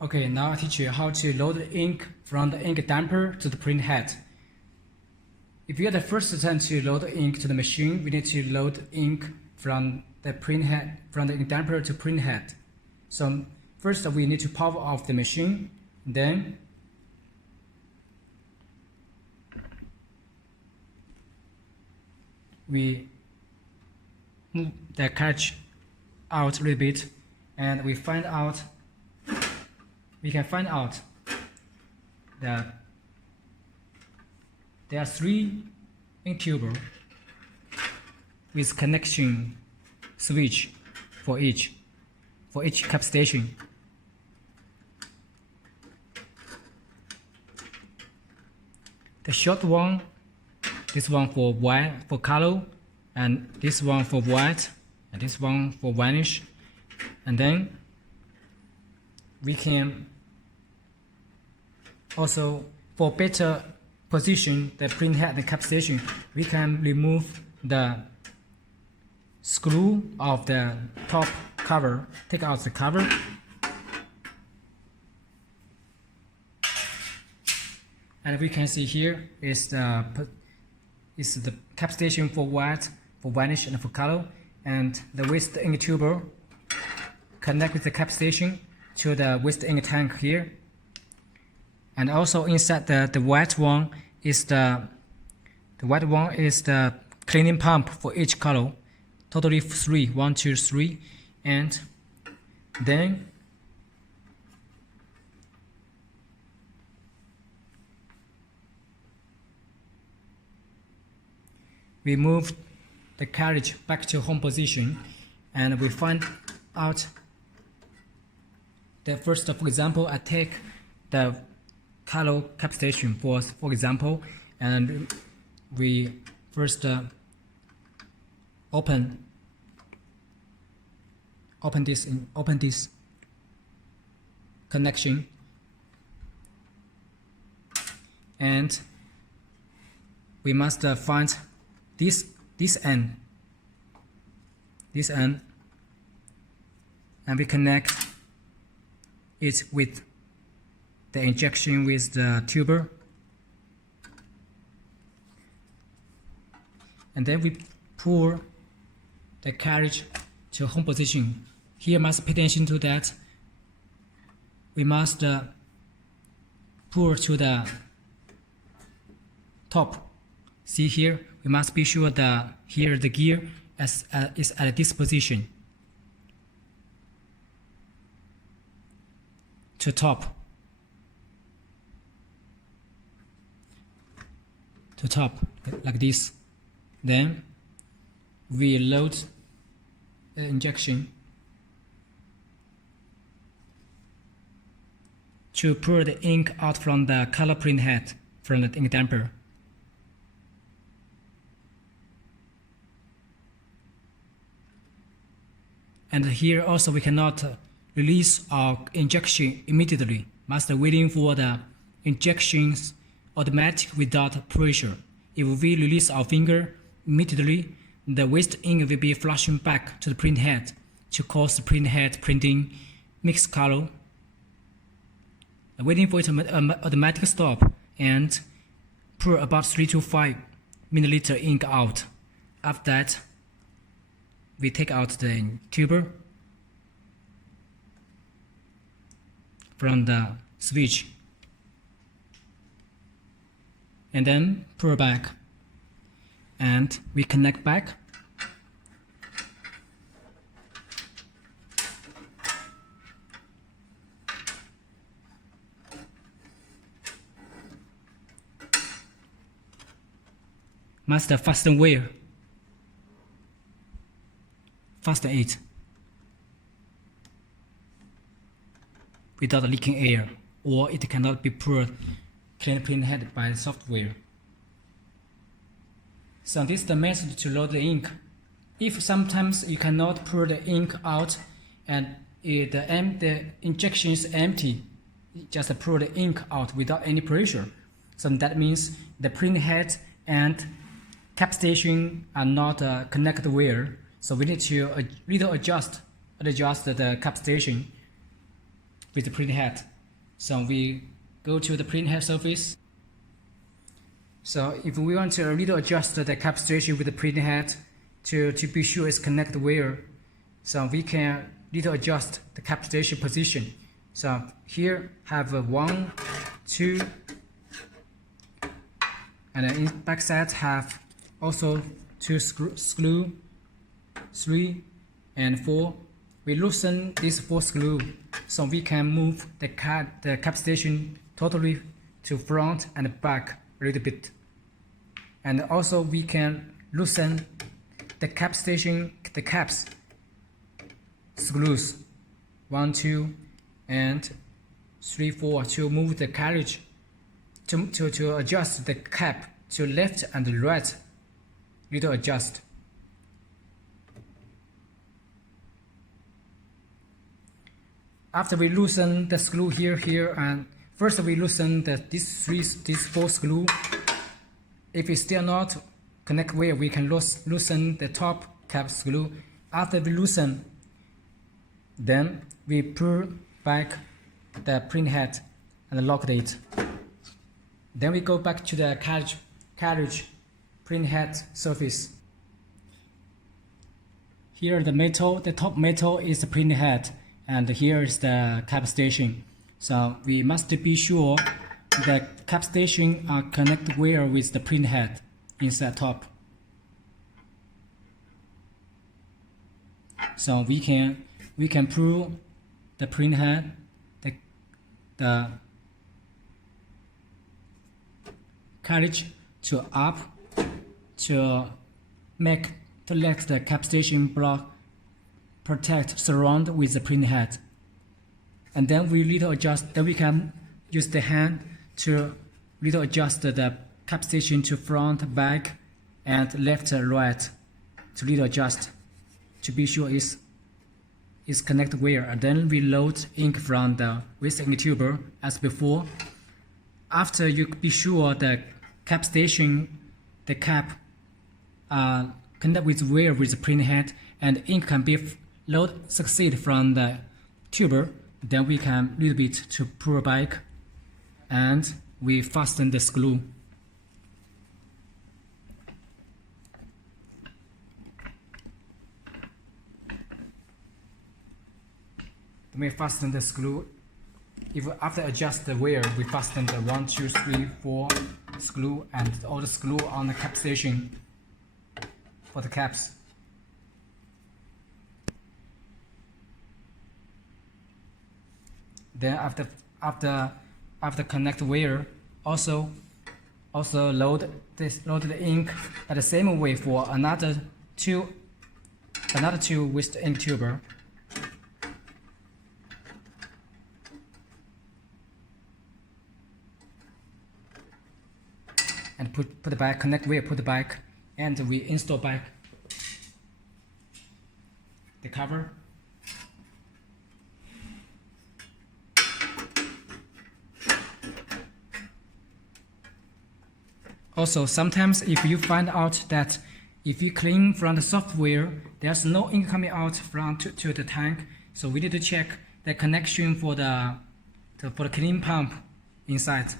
Okay, now I'll teach you how to load the ink from the ink damper to the print head. If you are the first attempt to load the ink to the machine, we need to load ink from the print head, from the ink damper to print head. So first we need to power off the machine, then we move the cartridge out a little bit, and we can find out that there are 3 ink tubes with connection switch for each cap station. The short one, this one for white, for color, and this one for white, and this one for varnish. And then we can also, for better position the print head and cap station, we can remove the screw of the top cover, take out the cover, and we can see here is the cap station for white, for varnish, and for color, and the waste ink tube connect with the cap station to the waste ink tank here. And also inside the white one is the cleaning pump for each color, totally 3, 1, 2, 3, and then we move the carriage back to home position, and we find out that first, for example, I take the color cap station for example, and we first open this connection, and we must find this end, and we connect it with the injection with the tuber, and then we pull the carriage to home position. Here must pay attention to that. We must pull to the top. See here, we must be sure that here the gear is at this position, to top. Like this. Then we load the injection to pour the ink out from the color print head, from the ink damper. And here also we cannot release our injection immediately, must waiting for the injections automatic without pressure. If we release our finger immediately, the waste ink will be flushing back to the print head to cause the print head printing mixed color. Waiting for it to automatic stop and pour about 3 to 5 milliliter ink out. After that, we take out the tuber from the switch, and then pour back, and we connect back. Must fasten wire, fasten it without leaking air, or it cannot be poured clean print head by software. So this is the method to load the ink. If sometimes you cannot pour the ink out and the injection is empty, just pour the ink out without any pressure. So that means the print head and cap station are not connected wire. So we need to little adjust the cap station with the printhead. So we go to the printhead surface. So if we want to a little adjust the cap station with the printhead to be sure it's connected where, so we can little adjust the cap station position. So here have a 1, 2, and in back side have also 2 screw, 3 and 4. We loosen these 4 screws so we can move the cap station totally to front and back a little bit. And also we can loosen the cap station, the caps screws 1, 2 and 3, 4 to move the carriage to adjust the cap to left and right. Little adjust. After we loosen the screw here, and first we loosen these 4 screw. If it's still not connect well, we can loosen the top cap screw. After we loosen, then we pull back the printhead and lock it. Then we go back to the carriage printhead surface. Here the top metal is the printhead, and here is the cap station. So we must be sure the cap station are connected well with the printhead inside top. So we can pull the printhead, the carriage to up to let the cap station block surround with the printhead. And then we little adjust. Then we can use the hand to little adjust the cap station to front, back, and left, right. To little adjust to be sure it's connected well. And then we load ink from the waste ink tuber as before. After you be sure the cap station, the cap connect with well with the printhead, and ink can be succeed from the tuber. Then we can little bit to pull back, and we fasten the screw. We fasten the screw. If after adjust the wear, we fasten the 1, 2, 3, 4 screw and all the screw on the cap station for the caps. Then after connect wire, also load the ink at the same way for another two with the ink tuber. And put back, connect wire, put back, and we install back the cover. Also, sometimes if you find out that if you clean from the software, there's no ink coming out from to the tank, so we need to check the connection for the clean pump inside.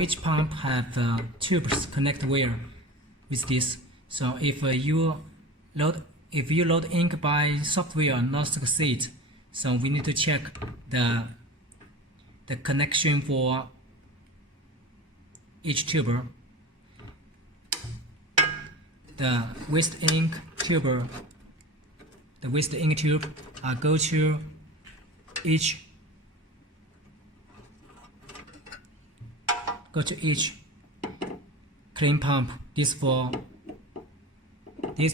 Each pump have tubes connect wire with this. So if you load ink by software not succeed, so we need to check the connection for each tuber. The waste ink tuber, the waste ink tube go to each clean pump. This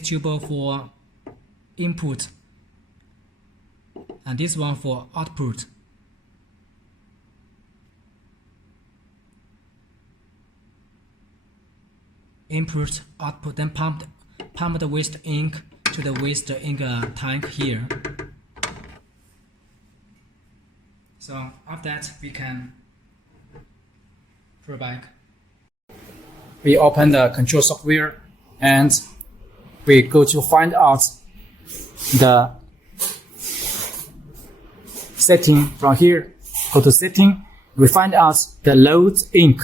tube for input, and this one for output. Input, output, then pump the waste ink to the waste ink tank here. So after that we can pull back. we open the control software and we go to find out the setting from here. Go to setting, we find out the load ink.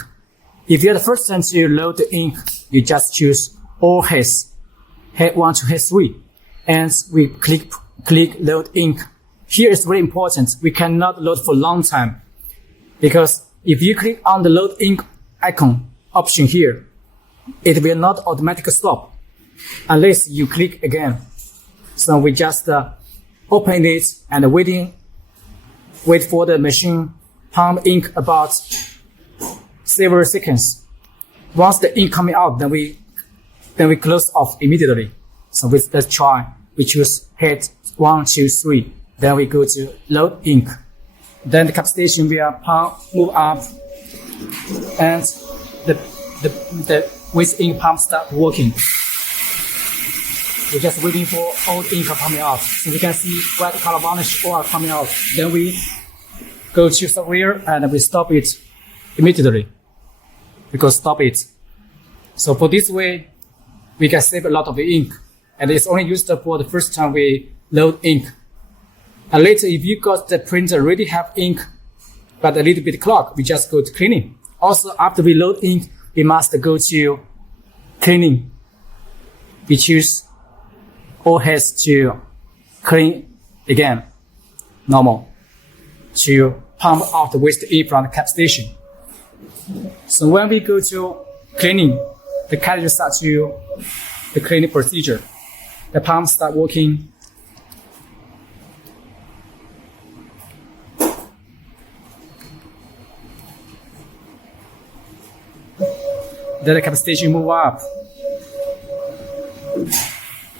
If you're the first time to load the ink, you just choose all heads, head 1 to head 3, and we click load ink. Here is very important. We cannot load for a long time because if you click on the load ink icon option here, it will not automatically stop unless you click again. So we just open it and wait for the machine pump ink about several seconds. Once the ink coming out, then we close off immediately. So let's try. We choose head 1, 2, 3. Then we go to load ink. Then the cap station will move up, and the waste ink pump start working. We're just waiting for old ink coming out. So we can see white color varnish oil coming out. Then we go to software and we stop it immediately. We go stop it. So for this way, we can save a lot of the ink. And it's only used for the first time we load ink. And later, if you got the printer already have ink, but a little bit clogged, we just go to cleaning. Also, after we load ink, we must go to cleaning. We choose all heads to clean again, normal, to pump out the waste ink from the cap station. So when we go to cleaning, the cartridge starts to the cleaning procedure. The pump start working. Then the cap station move up.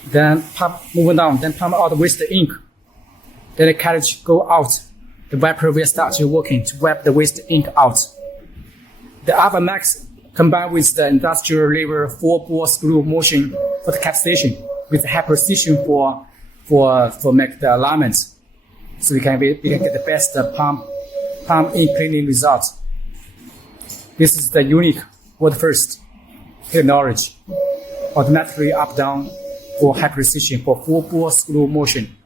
Then pump moving down. Then pump out with the ink. Then the cartridge go out. The wiper will start to working to wipe the waste ink out. The Alpha Max combined with the industrial lever 4-bore screw motion for the cap station with high precision for make the alignments. So we can get the best pump ink cleaning results. This is the unique world first technology, automatically up down for high precision for 4-bore screw motion.